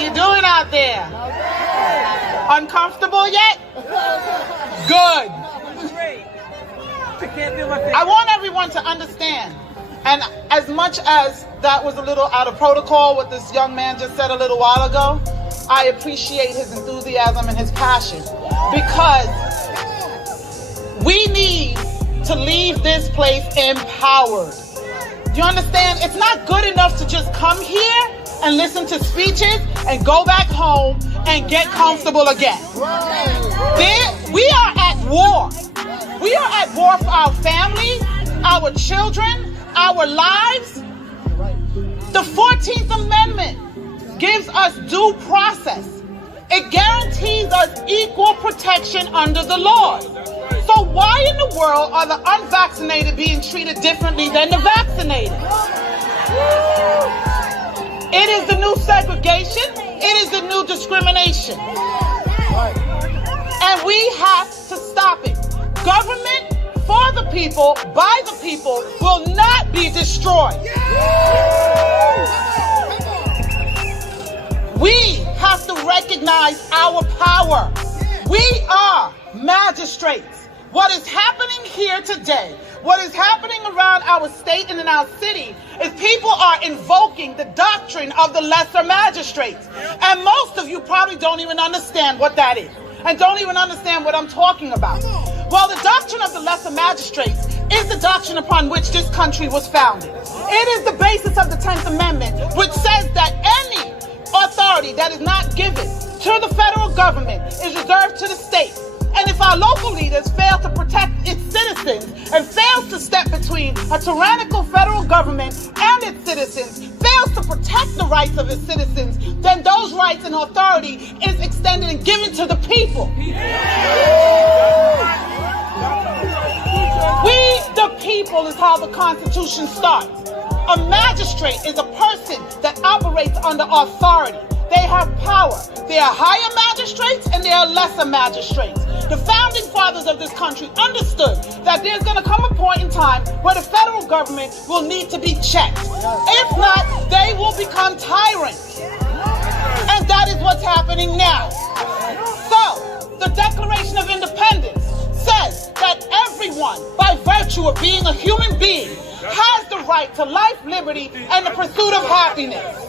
you doing out there? Uncomfortable yet? Good. I want everyone to understand, and as much as that was a little out of protocol, what this young man just said a little while ago, I appreciate his enthusiasm and his passion, because we need to leave this place empowered. Do you understand? It's not good enough to just come here and listen to speeches and go back home and get comfortable again. We are at war. We are at war for our family, our children, our lives. The 14th Amendment gives us due process. It guarantees us equal protection under the law. So why in the world are the unvaccinated being treated differently than the vaccinated? It is the new segregation. It is the new discrimination. And we have to stop it. Government for the people, by the people, will not be destroyed. We have to recognize our power. We are magistrates. What is happening here today, what is happening around our state and in our city, is people are invoking the doctrine of the lesser magistrates. And most of you probably don't even understand what that is, and don't even understand what I'm talking about. Well, the doctrine of the lesser magistrates is the doctrine upon which this country was founded. It is the basis of the 10th Amendment, which says that any authority that is not given to the federal government is reserved to the state. And if our local leaders fail to protect its citizens and fails to step between a tyrannical federal government and its citizens, fails to protect the rights of its citizens, then those rights and authority is extended and given to the people. We, the people, is how the Constitution starts. A magistrate is a person that operates under authority. They have power. There are higher magistrates and there are lesser magistrates. The founding fathers of this country understood that there's going to come a point in time where the federal government will need to be checked. If not, they will become tyrants. And that is what's happening now. So, the Declaration of Independence says that everyone, by virtue of being a human being, has the right to life, liberty, and the pursuit of happiness.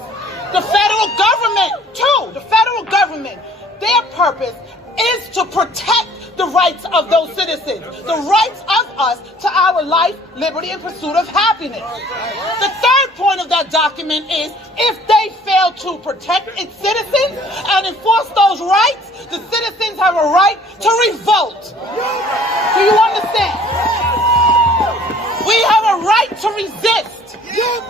The federal government, too, the federal government, their purpose is to protect the rights of those citizens, the rights of us to our life, liberty, and pursuit of happiness. The third point of that document is if they fail to protect its citizens and enforce those rights, the citizens have a right to revolt. Do you understand? We have a right to resist,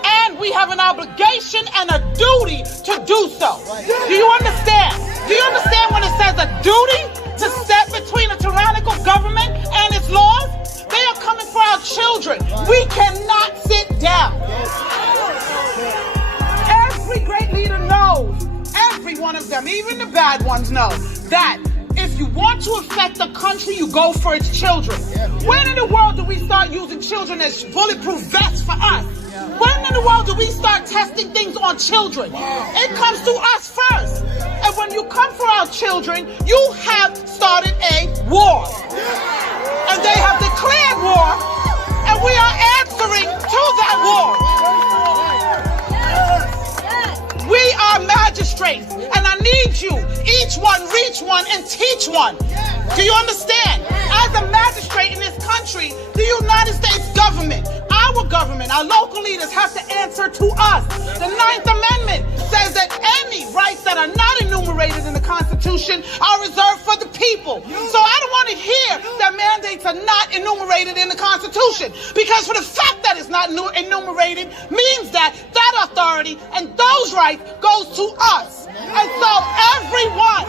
and we have an obligation and a duty to do so. Do you understand? Do you understand when it says a duty to step between a tyrannical government and its laws? They are coming for our children. We cannot sit down. Every great leader knows, every one of them, even the bad ones know, that if you want to affect the country, you go for its children. When in the world do we start using children as bulletproof vests for us? When in the world do we start testing things on children? It comes to us first. And when you come for our children, you have started a war. And they have declared war, and we are answering to that war. We are magistrates, and I need you, each one, reach one, and teach one. Do you understand? As a magistrate in this country, the United States government, our local leaders have to answer to us. The 9th Amendment says that any rights that are not enumerated in the Constitution are reserved for the people. So I don't want to hear that mandates are not enumerated in the Constitution, because for the fact that it's not enumerated means that that authority and those rights goes to us. And so every one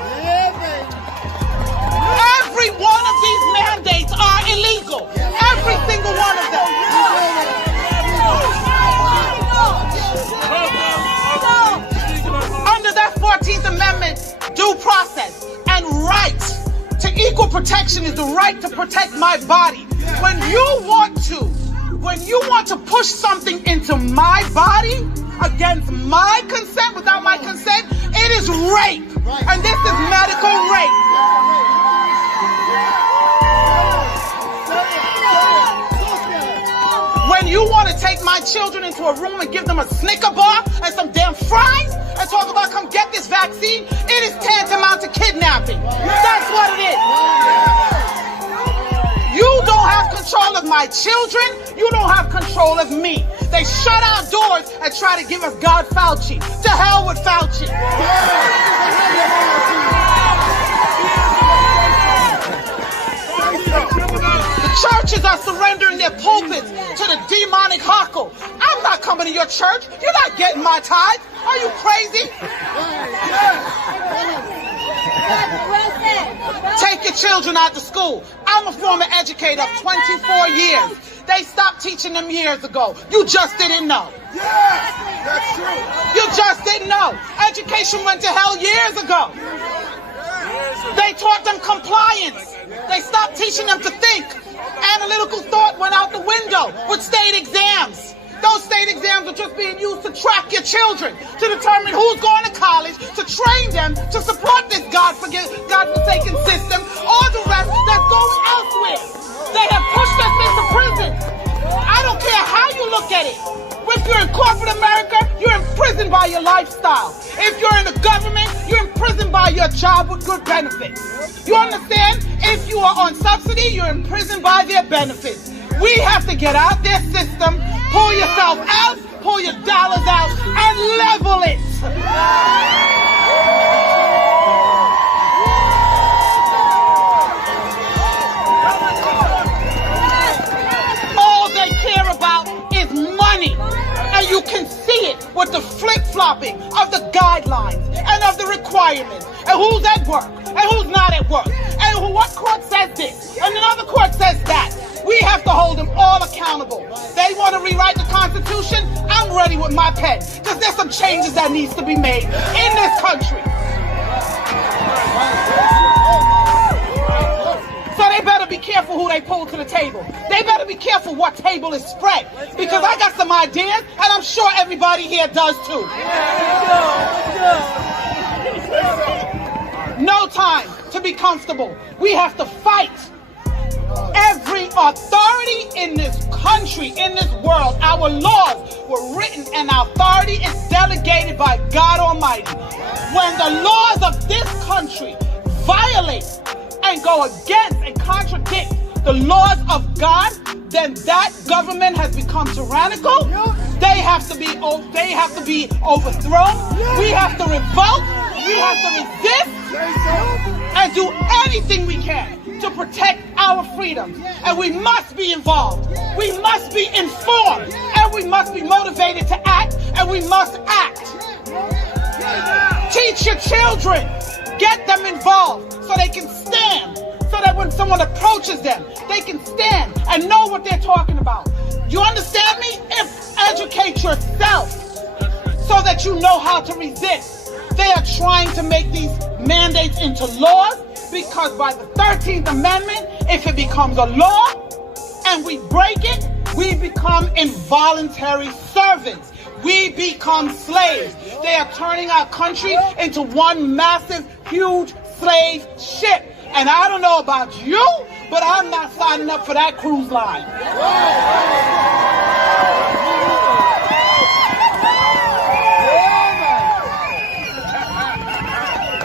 of these mandates are illegal. Every single one of them. Under that 14th Amendment, due process and right to equal protection is the right to protect my body. When you want to push something into my body against my consent, without my consent, it It is rape. And this is medical rape. When you want to take my children into a room and give them a Snicker bar and some damn fries and talk about come get this vaccine, it is tantamount to kidnapping. That's what it is. You don't have control of my children. You don't have control of me. They shut our doors and try to give us God Fauci. To hell with Fauci. The churches are surrendering their pulpits to the demonic hawkle. I'm not coming to your church. You're not getting my tithes. Are you crazy? Take your children out to school. I'm a former educator of 24 years. They stopped teaching them years ago. You just didn't know. Yes, that's true. You just didn't know. Education went to hell years ago. They taught them compliance. They stopped teaching them to think. Analytical thought went out the window with state exams. Those state exams are just being used to track your children, to determine who's going to college, to train them, to support this God-forsaken system, or the rest that's going elsewhere. They have pushed us into prison. I don't care how you look at it. If you're in corporate America, you're imprisoned by your lifestyle. If you're in the government, you're imprisoned by your job with good benefits. You understand? If you are on subsidy, you're imprisoned by their benefits. We have to get out their system, pull yourself out, pull your dollars out, and level it. All they care about is money. And you can see it with the flip-flopping of the guidelines and of the requirements. And who's at work and who's not at work. And what court says this and another court says that. We have to hold them all accountable. They want to rewrite the Constitution? I'm ready with my pen. Because there's some changes that needs to be made in this country. So they better be careful who they pull to the table. They better be careful what table is spread. Because I got some ideas, and I'm sure everybody here does too. No time to be comfortable. We have to fight. Every authority in this country, in this world, our laws were written and our authority is delegated by God Almighty. When the laws of this country violate and go against and contradict the laws of God, then that government has become tyrannical. They have to be overthrown. We have to revolt. We have to resist and do anything we can to protect our freedoms. And we must be involved. We must be informed. And we must be motivated to act. And we must act. Teach your children. Get them involved so they can stand. So that when someone approaches them, they can stand and know what they're talking about. You understand me? Educate yourself so that you know how to resist. They are trying to make these mandates into laws because by the 13th Amendment, if it becomes a law and we break it, we become involuntary servants. We become slaves. They are turning our country into one massive, huge slave ship. And I don't know about you, but I'm not signing up for that cruise line.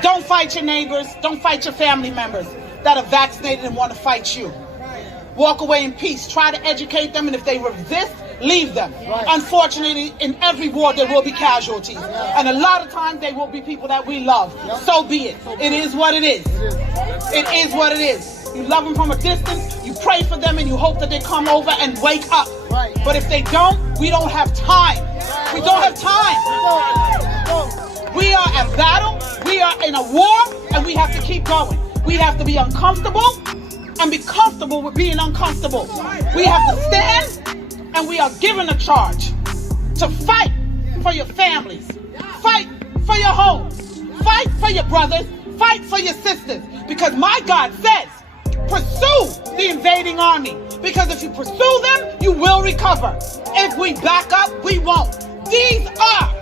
Don't fight your neighbors. Don't fight your family members that are vaccinated and want to fight you. Walk away in peace. Try to educate them, and if they resist, leave them. Unfortunately, in every war there will be casualties. And a lot of times they will be people that we love. So be it. It is what it is. It is what it is. You love them from a distance, you pray for them, and you hope that they come over and wake up. But if they don't, we don't have time. We don't have time. We are at battle, we are in a war, and we have to keep going. We have to be uncomfortable and be comfortable with being uncomfortable. We have to stand, and we are given a charge to fight for your families, fight for your homes, fight for your brothers, fight for your sisters. Because my God says, pursue the invading army. Because if you pursue them, you will recover. If we back up, we won't. These are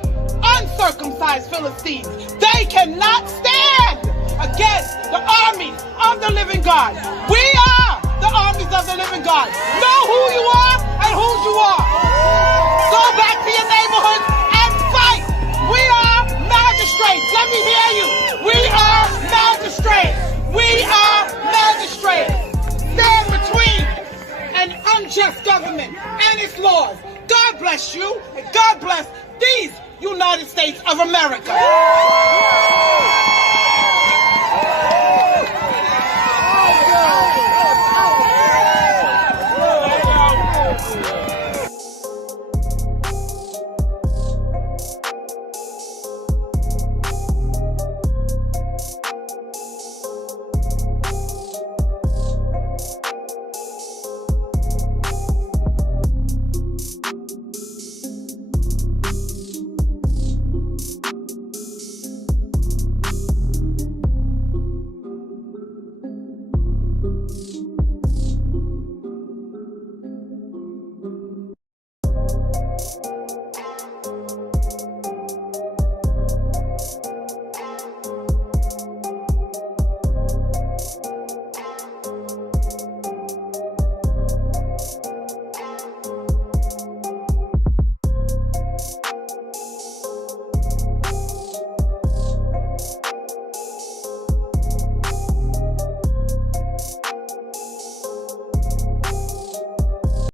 uncircumcised Philistines. They cannot stand against the armies of the living God. We are the armies of the living God. Know who you are and whose you are. Go back to your neighborhoods and fight. We are magistrates. Let me hear you. We are magistrates. We are magistrates. Stand between an unjust government and its laws. God bless you, and God bless these United States of America.